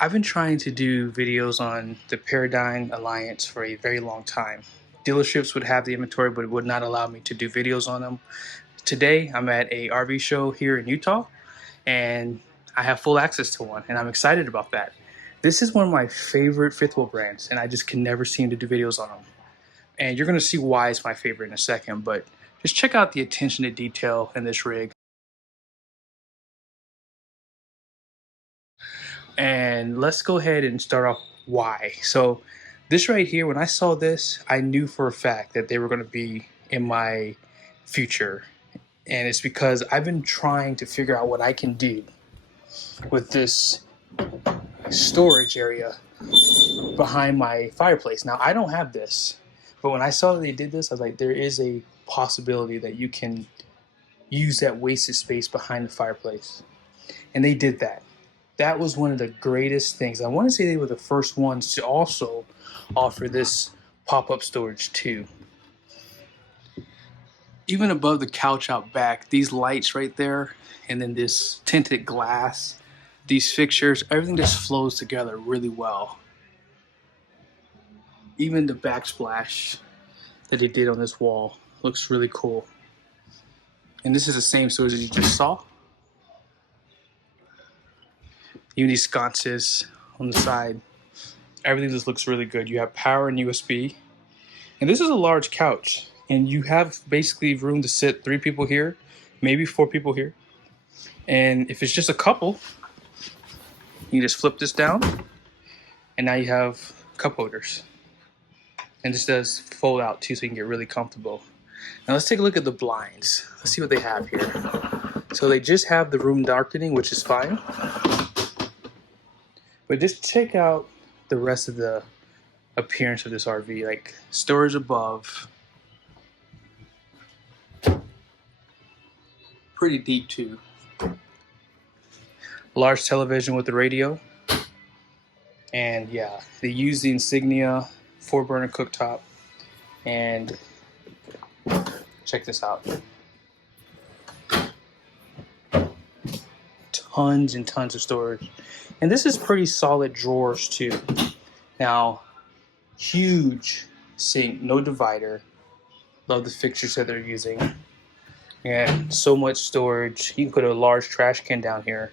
I've been trying to do videos on the Paradigm Alliance for a very long time. Dealerships would have the inventory, but it would not allow me to do videos on them. Today, I'm at a RV show here in Utah, and I have full access to one, and I'm excited about that. This is one of my favorite fifth wheel brands, and I just can never seem to do videos on them. And you're going to see why it's my favorite in a second, but just check out the attention to detail in this rig. And let's go ahead and start off why. So this right here, when I saw this, I knew for a fact that they were going to be in my future. And it's because I've been trying to figure out what I can do with this storage area behind my fireplace. Now, I don't have this, but when I saw that they did this, I was like, there is a possibility that you can use that wasted space behind the fireplace. And they did that. That was one of the greatest things. I want to say they were the first ones to also offer this pop-up storage too. Even above the couch out back, these lights right there, and then this tinted glass, these fixtures, everything just flows together really well. Even the backsplash that they did on this wall looks really cool. And this is the same storage that you just saw. Even these sconces on the side, everything just looks really good. You have power and USB. And this is a large couch. And you have basically room to sit 3 people here, maybe 4 people here. And if it's just a couple, you just flip this down. And now you have cup holders. And this does fold out too, so you can get really comfortable. Now let's take a look at the blinds. Let's see what they have here. So they just have the room darkening, which is fine. But just check out the rest of the appearance of this RV, like storage above. Pretty deep too. Large television with the radio. And yeah, they use the Insignia 4-burner cooktop. And check this out. Tons and tons of storage. And this is pretty solid drawers too. Now, huge sink, no divider. Love the fixtures that they're using. And so much storage. You can put a large trash can down here.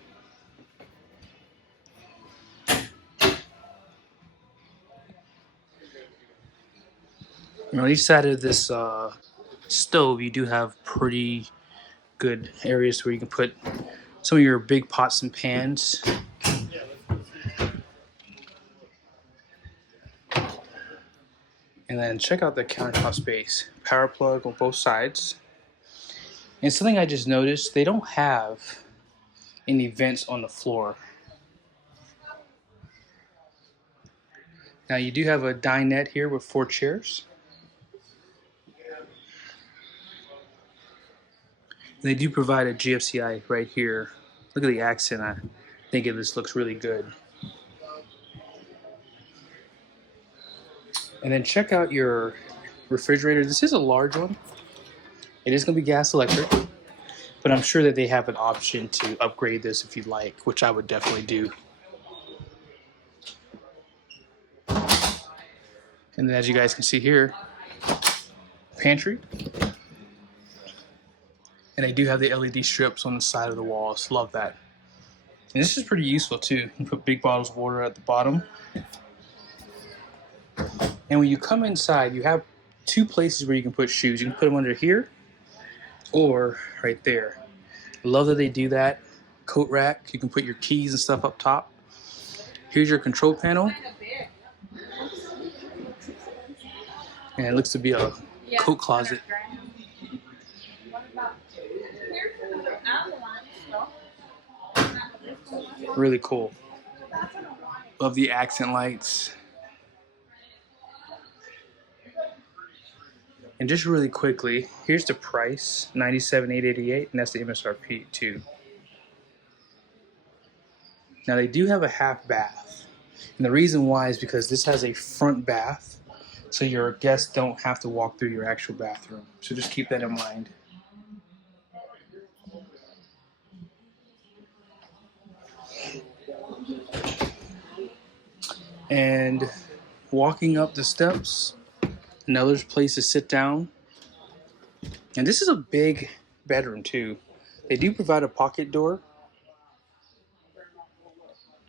And on each side of this stove, you do have pretty good areas where you can put some of your big pots and pans. And then check out the countertop space. Power plug on both sides. And something I just noticed, they don't have any vents on the floor. Now you do have a dinette here with 4 chairs. And they do provide a GFCI right here. Look at the accent. I think this looks really good. And then check out your refrigerator. This is a large one. It is going to be gas electric, but I'm sure that they have an option to upgrade this if you'd like, which I would definitely do. And then as you guys can see here, pantry. And they do have the LED strips on the side of the walls. Love that. And this is pretty useful too. You can put big bottles of water at the bottom. And when you come inside, you have 2 places where you can put shoes. You can put them under here or right there. Love that they do that. Coat rack. You can put your keys and stuff up top. Here's your control panel. And it looks to be a coat closet. Really cool. Love the accent lights. And just really quickly, here's the price, $97,888, and that's the MSRP too. Now they do have a half bath. And the reason why is because this has a front bath, so your guests don't have to walk through your actual bathroom. So just keep that in mind. And walking up the steps, another place to sit down. And this is a big bedroom too. They do provide a pocket door,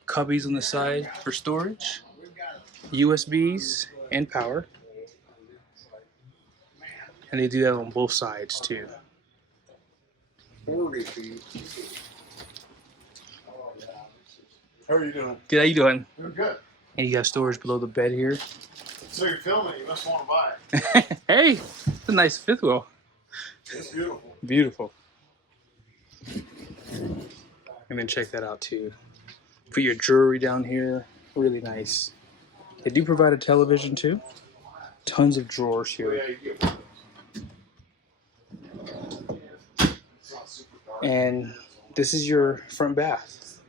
cubbies on the side for storage, USBs and power. And they do that on both sides too. 40 feet. How are you doing? Good, how you doing? Doing good. And you got storage below the bed here. So you're filming, you must want to buy it. Hey, it's a nice fifth wheel. It's beautiful. Beautiful. And then check that out too. Put your jewelry down here. Really nice. They do provide a television too. Tons of drawers here. And this is your front bath.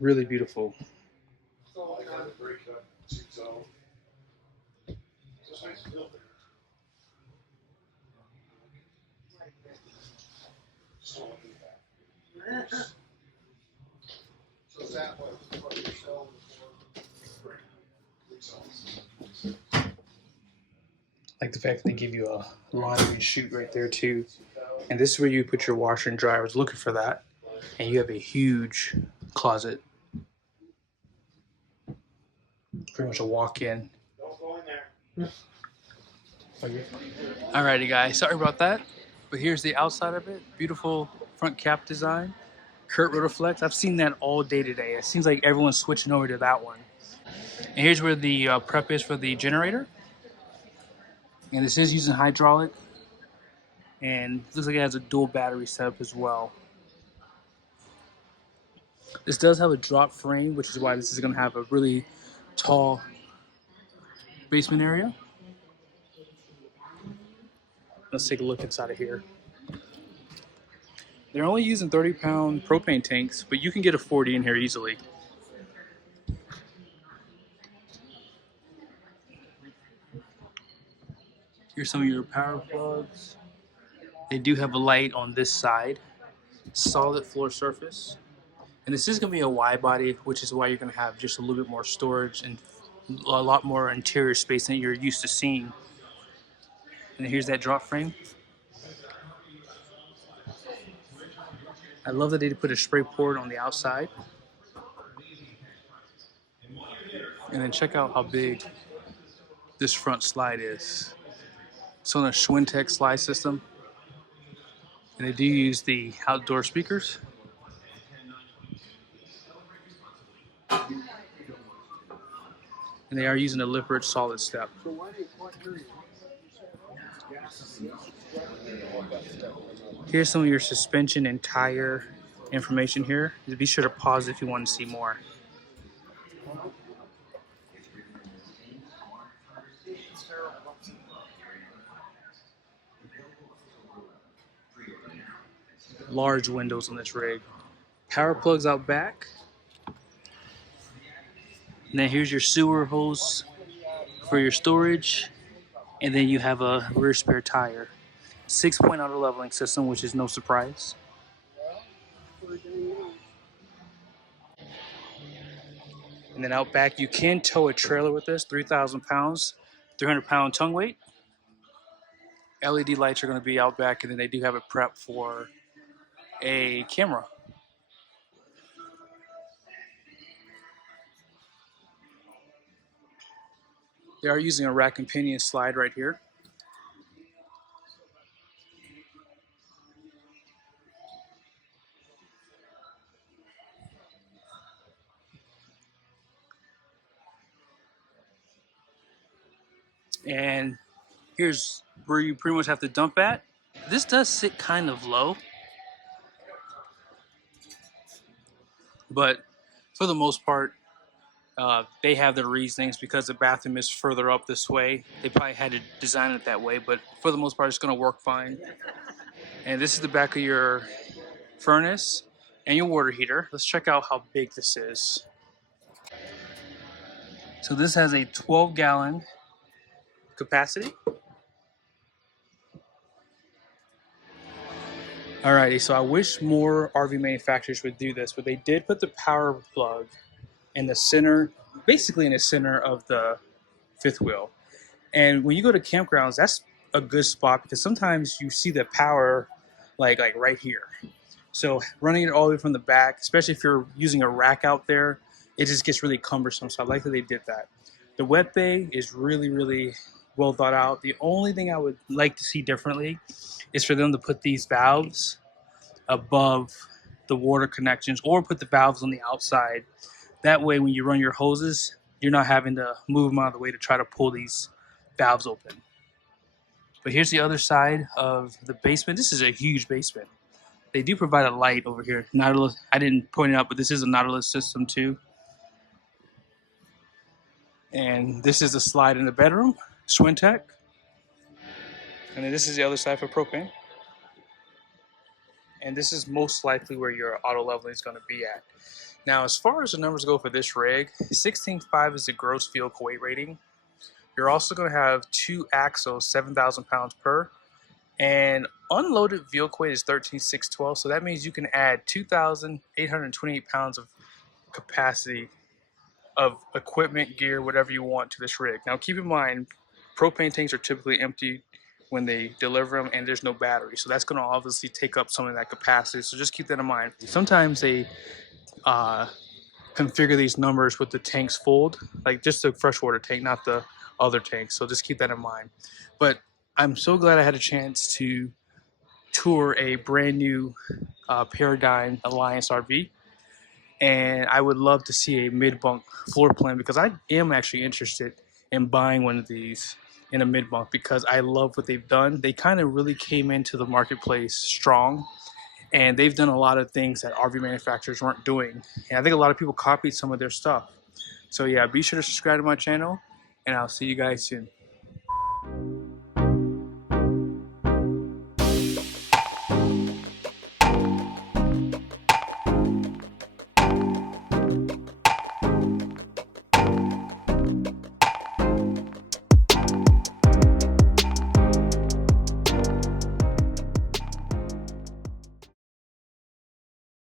Really beautiful. Like the fact that they give you a laundry chute right there too. And this is where you put your washer and dryer. I was looking for that. And you have a huge closet. Pretty much a walk-in. Don't go in there. Alrighty guys, sorry about that. But here's the outside of it. Beautiful front cap design. RhinoFLEX. I've seen that all day today. It seems like everyone's switching over to that one. And here's where the prep is for the generator. And this is using hydraulic. And looks like it has a dual battery setup as well. This does have a drop frame, which is why this is going to have a really tall basement area. Let's take a look inside of here. They're only using 30-pound propane tanks, but you can get a 40 in here easily. Here's some of your power plugs. They do have a light on this side. Solid floor surface. And this is going to be a wide body, which is why you're going to have just a little bit more storage and a lot more interior space than you're used to seeing. And here's that drop frame. I love that they put a spray port on the outside. And then check out how big this front slide is. It's on a CARMTEK slide system. And they do use the outdoor speakers. And they are using a Lippert solid step. Here's some of your suspension and tire information here. Be sure to pause if you want to see more. Large windows on this rig. Power plugs out back. And then here's your sewer hose for your storage. And then you have a rear spare tire. 6-point auto leveling system, which is no surprise. And then out back, you can tow a trailer with this, 3,000 pounds, 300-pound tongue weight. LED lights are going to be out back, and then they do have it prepped for a camera. They are using a rack and pinion slide right here. And here's where you pretty much have to dump at. This does sit kind of low, but for the most part, they have their reasonings because the bathroom is further up this way. They probably had to design it that way, but for the most part, it's going to work fine. And this is the back of your furnace and your water heater. Let's check out how big this is. So this has a 12-gallon capacity. Alrighty, so I wish more RV manufacturers would do this, but they did put the power plug in the center basically in the center of the fifth wheel. And when you go to campgrounds, that's a good spot because sometimes you see the power like right here. So running it all the way from the back, especially if you're using a rack out there, it just gets really cumbersome. So I like that they did that. The wet bay is really, really well thought out. The only thing I would like to see differently is for them to put these valves above the water connections or put the valves on the outside. That way, when you run your hoses, you're not having to move them out of the way to try to pull these valves open. But here's the other side of the basement. This is a huge basement. They do provide a light over here. Nautilus, I didn't point it out, but this is a Nautilus system too. And this is the slide in the bedroom, SwinTech. And then this is the other side for propane. And this is most likely where your auto leveling is going to be at. Now, as far as the numbers go for this rig, 16.5 is the gross vehicle weight rating. You're also going to have 2 axles, 7,000 pounds per. And unloaded vehicle weight is 13,612. So that means you can add 2,828 pounds of capacity of equipment, gear, whatever you want to this rig. Now, keep in mind, propane tanks are typically empty when they deliver them and there's no battery. So that's going to obviously take up some of that capacity. So just keep that in mind. Sometimes they configure these numbers with the tanks full, like just the freshwater tank, not the other tanks. So just keep that in mind. But I'm so glad I had a chance to tour a brand new Paradigm Alliance RV. And I would love to see a mid-bunk floor plan because I am actually interested in buying one of these in a mid-bunk because I love what they've done. They kind of really came into the marketplace strong, and they've done a lot of things that RV manufacturers weren't doing. And I think a lot of people copied some of their stuff. So yeah, be sure to subscribe to my channel, and I'll see you guys soon.